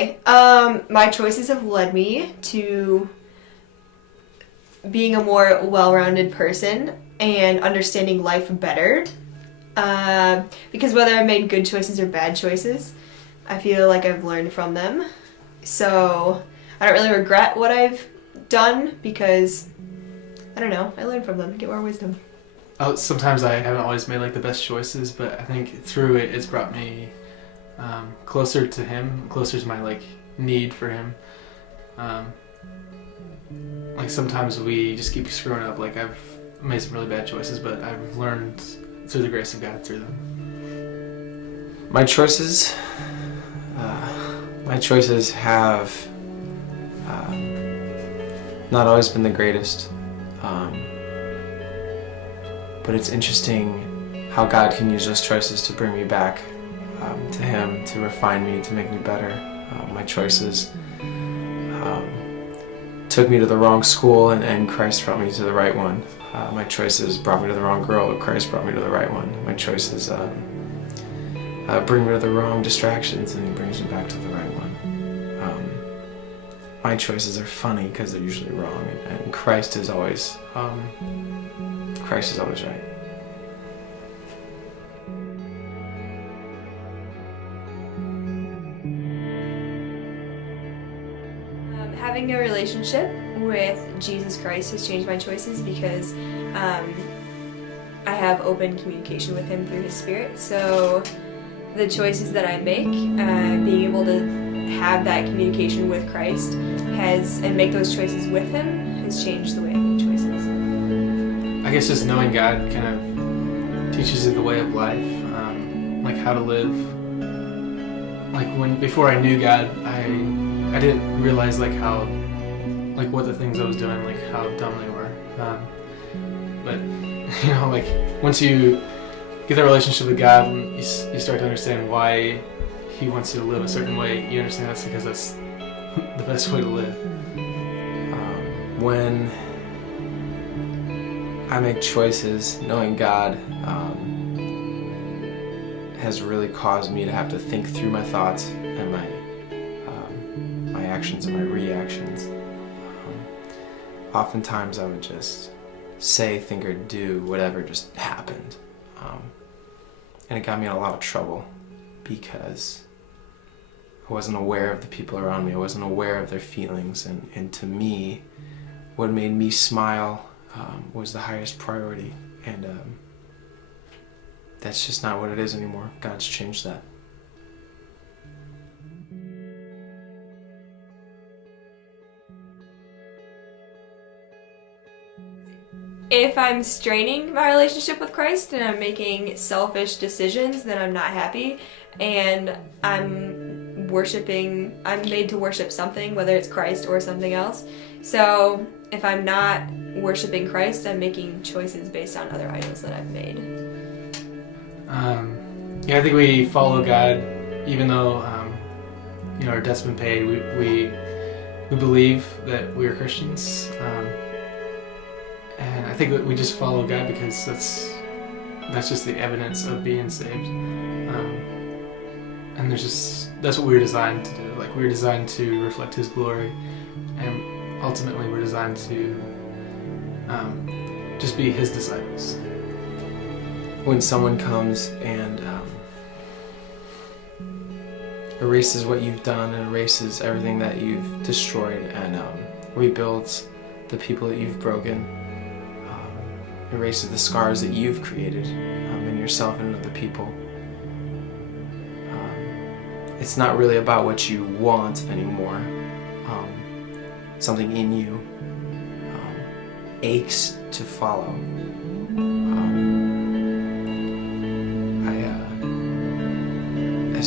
Okay, my choices have led me to being a more well-rounded person and understanding life better. Because whether I've made good choices or bad choices, I feel like I've learned from them. So I don't really regret what I've done because, I don't know, I learned from them, get more wisdom. Sometimes I haven't always made like the best choices, but I think through it, it's brought me closer to him, closer to my like need for him. Like sometimes we just keep screwing up. Like I've made some really bad choices, but I've learned through the grace of God through them. My choices have not always been the greatest, but it's interesting how God can use those choices to bring me back to Him, to refine me, to make me better. My choices took me to the wrong school, and Christ brought me to the right one. My choices brought me to the wrong girl, but Christ brought me to the right one. My choices bring me to the wrong distractions, and He brings me back to the right one. My choices are funny because they're usually wrong, and Christ is always right. Having a relationship with Jesus Christ has changed my choices because I have open communication with Him through His Spirit. So the choices that I make, being able to have that communication with Christ and make those choices with Him has changed the way I make choices. I guess just knowing God kind of teaches you the way of life, like how to live. Like before I knew God, I didn't realize like how, like what the things I was doing, like how dumb they were. But you know, like once you get that relationship with God, and you start to understand why He wants you to live a certain way. You understand that's because that's the best way to live. When I make choices, knowing God has really caused me to have to think through my thoughts and my actions and my reactions. Oftentimes I would just say, think, or do whatever just happened. And it got me in a lot of trouble because I wasn't aware of the people around me. I wasn't aware of their feelings. And to me, what made me smile was the highest priority. And that's just not what it is anymore. God's changed that. If I'm straining my relationship with Christ and I'm making selfish decisions, then I'm not happy, and I'm made to worship something, whether it's Christ or something else. So if I'm not worshiping Christ, I'm making choices based on other idols that I've made. Yeah, I think we follow God, even though you know, our debt's been paid. We believe that we are Christians. And I think that we just follow God because that's just the evidence of being saved. And that's what we were designed to do. Like we were designed to reflect His glory, and ultimately we're designed to just be His disciples. When someone comes and erases what you've done and erases everything that you've destroyed and rebuilds the people that you've broken, erases the scars that you've created in yourself and in other people. It's not really about what you want anymore. Something in you aches to follow.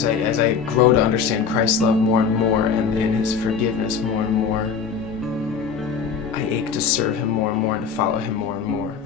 As I grow to understand Christ's love more and more, and in His forgiveness more and more, I ache to serve Him more and more and to follow Him more and more.